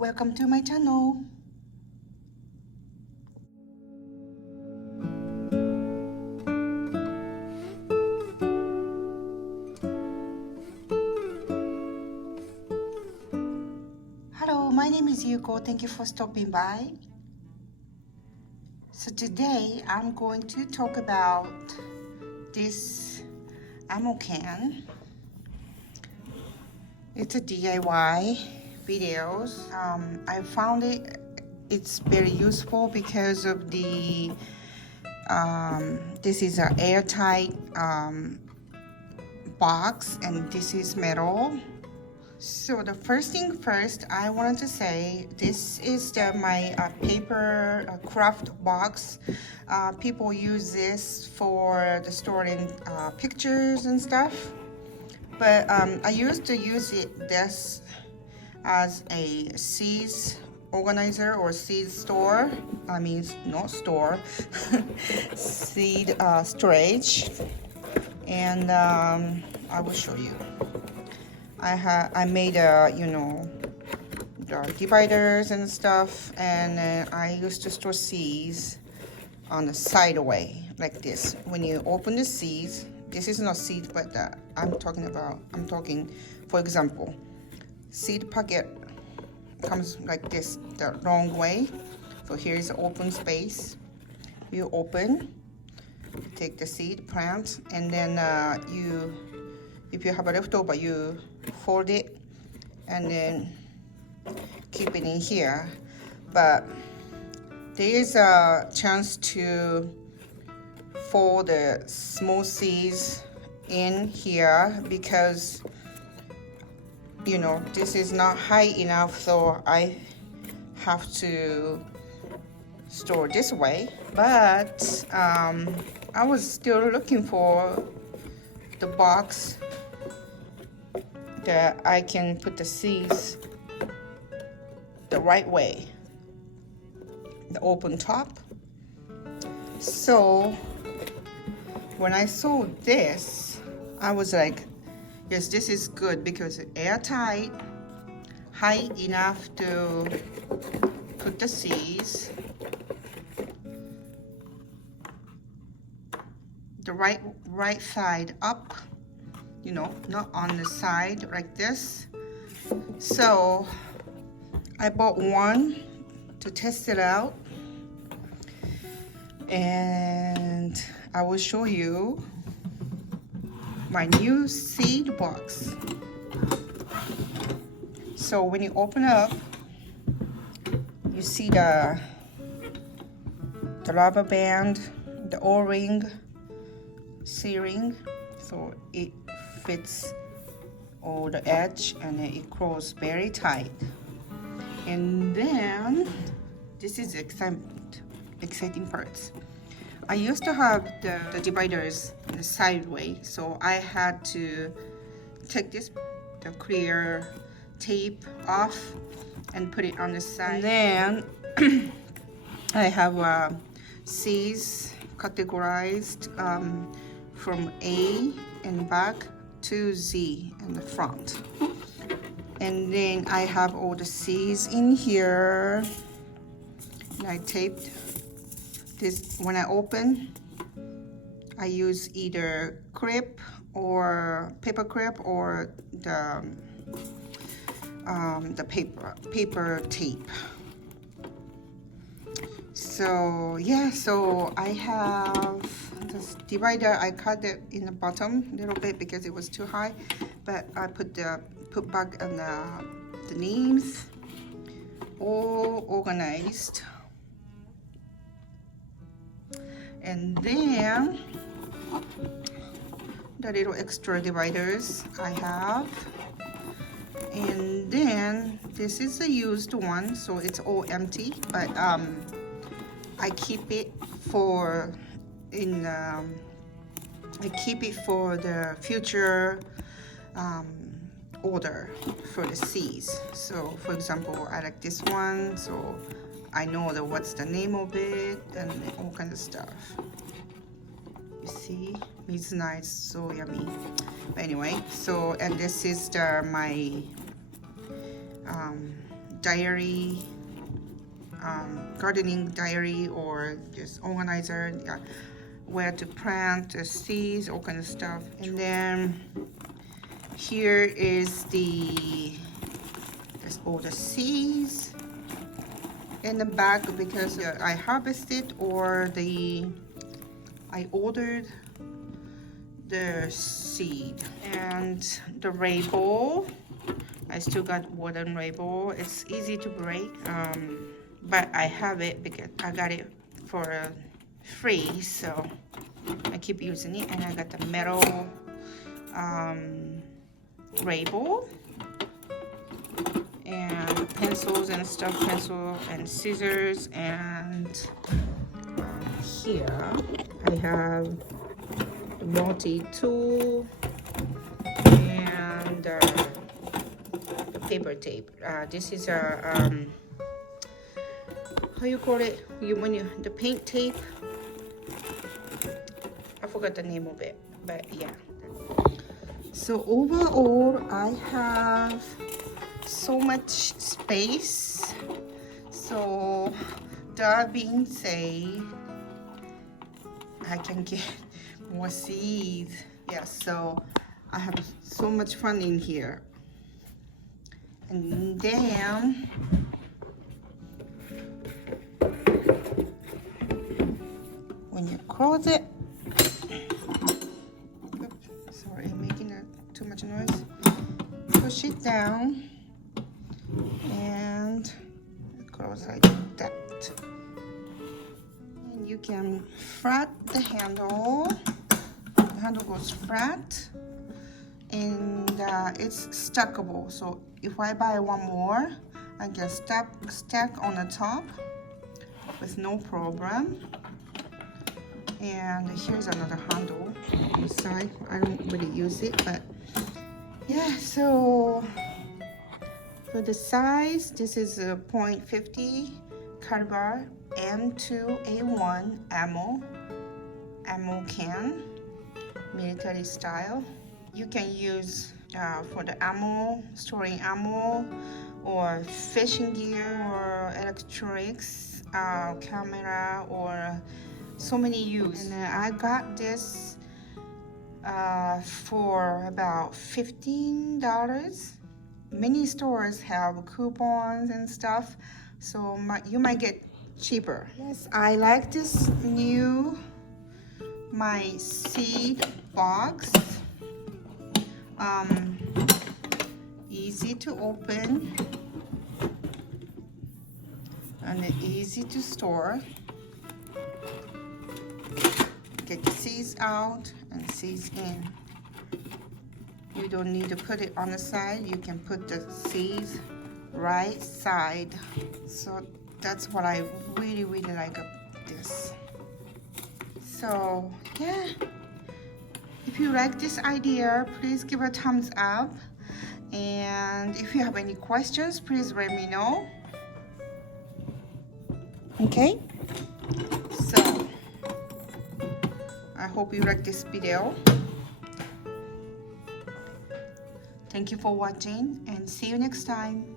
Welcome to my channel. Hello, my name is Yuko. Thank you for stopping by. So today I'm going to talk about this ammo can. It's a DIY videos. I found it's very useful because of the this is an airtight box and this is metal. So the first thing first, I wanted to say this is my paper craft box. People use this for the storing pictures and stuff. But I used to use this as a seeds organizer or seed store. I mean, not store, seed storage. And I will show you. I made the dividers and stuff, and I used to store seeds on the side way like this. When you open the seeds, this is not seed, but I'm talking, for example, seed packet comes like this, the long way. So here is open space. You open, take the seed, plant, and then if you have a leftover, you fold it and then keep it in here. But there is a chance to fold the small seeds in here because this is not high enough, so I have to store this way. But I was still looking for the box that I can put the seeds the right way, the open top. So when I saw this, I was like, yes, this is good because it's airtight, high enough to put the seeds, the right side up, not on the side like this. So I bought one to test it out, and I will show you my new seed box. So when you open up, you see the rubber band, the O-ring, C-ring, so it fits all the edge and it closes very tight. And then this is exciting parts. I used to have the dividers the sideways, so I had to take the clear tape off and put it on the side. And then I have C's categorized from A in back to Z in the front. And then I have all the C's in here. And I taped this. When I open, I use either clip or paper clip or the paper tape. So yeah, so I have this divider. I cut it in the bottom a little bit because it was too high, but I put back on the names, all organized. And then the little extra dividers I have. And then this is a used one, so it's all empty, but I keep it for the future order for the seeds. So for example, I like this one, so I know what's the name of it and all kinds of stuff. You see, it's nice, so yummy. But anyway, so and this is my diary, gardening diary, or just organizer, where to plant the seeds, all kind of stuff. And then here is there's all the seeds in the back, because I harvested or I ordered the seed. And the label, I still got wooden label. It's easy to break, but I have it because I got it for free, so I keep using it. And I got the metal label and pencils and stuff, pencil and scissors. And here I have the multi-tool and the paper tape. This is a how you call it, the paint tape. I forgot the name of it, but yeah. So overall, I have so much space. So that being said, I can get more seeds. Yeah, so I have so much fun in here. And then when you close it, oops, sorry, making too much noise. Push it down and close like that. And you can flat the handle. The handle goes flat, and it's stackable. So if I buy one more, I can stack on the top with no problem. And here's another handle on the side. I don't really use it, but yeah. So for the size, this is a .50 caliber M2A1 ammo can, military style. You can use for the ammo, storing ammo, or fishing gear, or electronics, camera, or so many use. And I got this for about $15. Many stores have coupons and stuff, so you might get cheaper. Yes, I like this new my seed box. Easy to open and easy to store. Get the seeds out and seeds in. You don't need to put it on the side. You can put the seeds right side. So that's what I really like about this. So yeah, if you like this idea, please give a thumbs up. And if you have any questions, please let me know. Okay, so I hope you like this video. Thank you for watching, and see you next time.